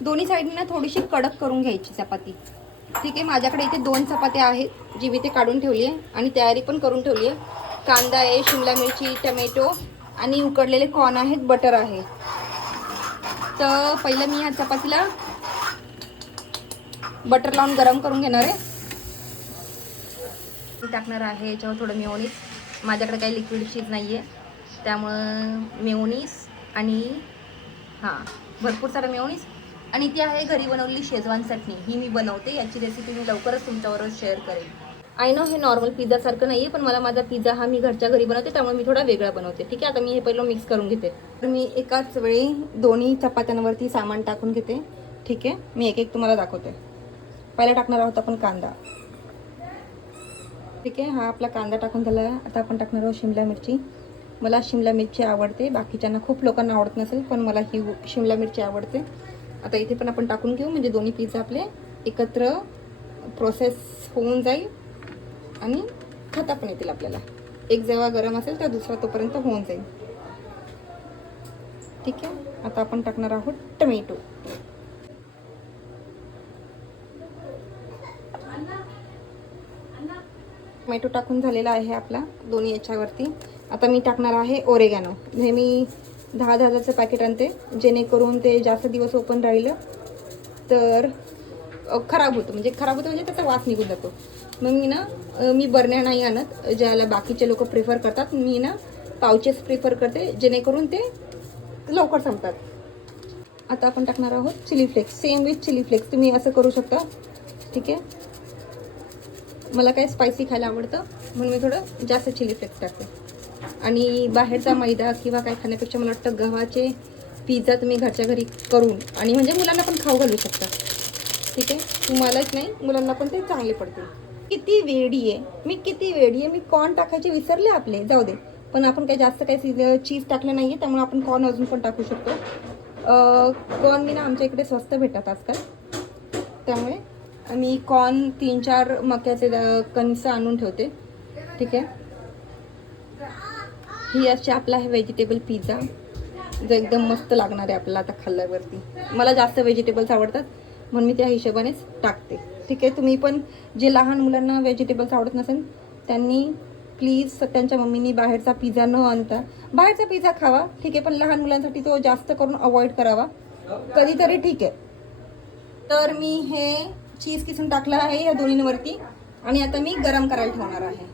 दोन्ही साईडने ना थोडीशी कडक करून घ्यायची चपाती. ठीक आहे, माझ्याकडे इथे 2 चपात्या आहेत जी मी ते काढून ठेवली आहे आणि तयारी पण करून ठेवली आहे. कांदा आहे, शिमला मिरची, टमॅटो आणि उकडलेले कॉर्न आहेत, बटर आहे. तर पहिलं मी ह्या चपातीला बटर लावून गरम करून घेणार आहे. टाकणार आहे याच्यावर थोडं मेयोनीज. माझ्याकडे काही लिक्विड चीज नाही आहे, त्यामुळं मेयोनीज आणि भरपूर सारं मेयोनीज. आणि ती आहे घरी बनवलेली शेजवान चटणी. ही मी बनवते, याची रेसिपी मी लवकरच तुमच्याबरोबर शेअर करेन. आय नो हे नॉर्मल पिझ्झासारखं नाही आहे, पण मला माझा पिझ्झा हा मी घरच्या घरी बनवते, त्यामुळे मी थोडा वेगळा बनवते. ठीक आहे, आता मी हे पहिलं मिक्स करून घेते. तर मी एकाच वेळी दोन्ही चपात्यांवरती सामान टाकून घेते. ठीक आहे, मी एक एक तुम्हाला दाखवते. पहिला टाकणार आहोत आपण कांदा. ठीक आहे, हा आपला कांदा टाकून झाला. आता आपण टाकणार आहोत शिमला मिरची. मला शिमला मिरची आवडते, बाकीच्यांना खूप लोकांना आवडत नसेल, पण मला ही शिमला मिरची आवडते. आता इथे पण आपण टाकून घेऊ, म्हणजे दोन्ही पिझ्झा आपले एकत्र प्रोसेस होऊन जाईल आणि खाता पण येतील आपल्याला. एक जेव्हा गरम असेल तर दुसरा तोपर्यंत होऊन जाईल. ठीक आहे, आता आपण टाकणार आहोत टमॅटो. टोमॅटो टाकून झालेला आहे आपला दोन्ही याच्यावरती. आता मी टाकणार आहे ओरेगॅनो. हे मी 10,000चं पॅकेट आणते, जेणेकरून ते जास्त दिवस ओपन राहिलं तर खराब होतं, म्हणजे त्याचा वास निघून जातो. मग मी बरण्या नाही आणत, ज्याला बाकीचे लोक प्रिफर करतात. मी पाउचेस प्रिफर करते, जेणेकरून ते लवकर संपतात. आता आपण टाकणार आहोत chili flakes. Same with chili flakes तुम्ही असं करू शकता. ठीक आहे, मला काय स्पायसी खायला आवडतं म्हणून मी थोडं जास्त चिली फ्लेक्स टाकते. आणि बाहेरचा मैदा किंवा काय खाण्यापेक्षा मला वाटतं गव्हाचे पिझ्झा तुम्ही घरच्या घरी करून आणि म्हणजे मुलांना पण खाऊ घालू शकता. ठीक आहे, तुम्हालाच नाही मुलांना पण ते चांगले पडतील. किती वेडी आहे मी कॉर्न टाकायचे विसरले आपले, जाऊ दे. पण आपण काही जास्त काही चीज टाकलं नाही आहे, त्यामुळे आपण कॉर्न अजून पण टाकू शकतो. कॉर्न मी आमच्या इकडे स्वस्त भेटतात आजकाल, त्यामुळे मी कॉर्न 3-4 मक्याचे कणीस आणून ठेवते. ठीक आहे, ही अशी आपला आहे व्हेजिटेबल पिझ्झा, जो एकदम मस्त लागणार आहे आपल्याला आता खाल्ल्यावरती. मला जास्त व्हेजिटेबल्स आवडतात म्हणून मी त्या हिशोबानेच टाकते. ठीक आहे, तुम्ही पण जे लहान मुलांना व्हेजिटेबल्स आवडत नसेल त्यांनी प्लीज त्यांच्या मम्मीनी बाहेरचा पिझ्झा न आणता बाहेरचा पिझ्झा खावा. ठीक आहे, पण लहान मुलांसाठी तो जास्त करून अवॉइड करावा, कधीतरी ठीक आहे. तर मी हे चीज किसून टाकलं आहे या दोन्हींवरती आणि आता मी गरम करायला ठेवणार आहे.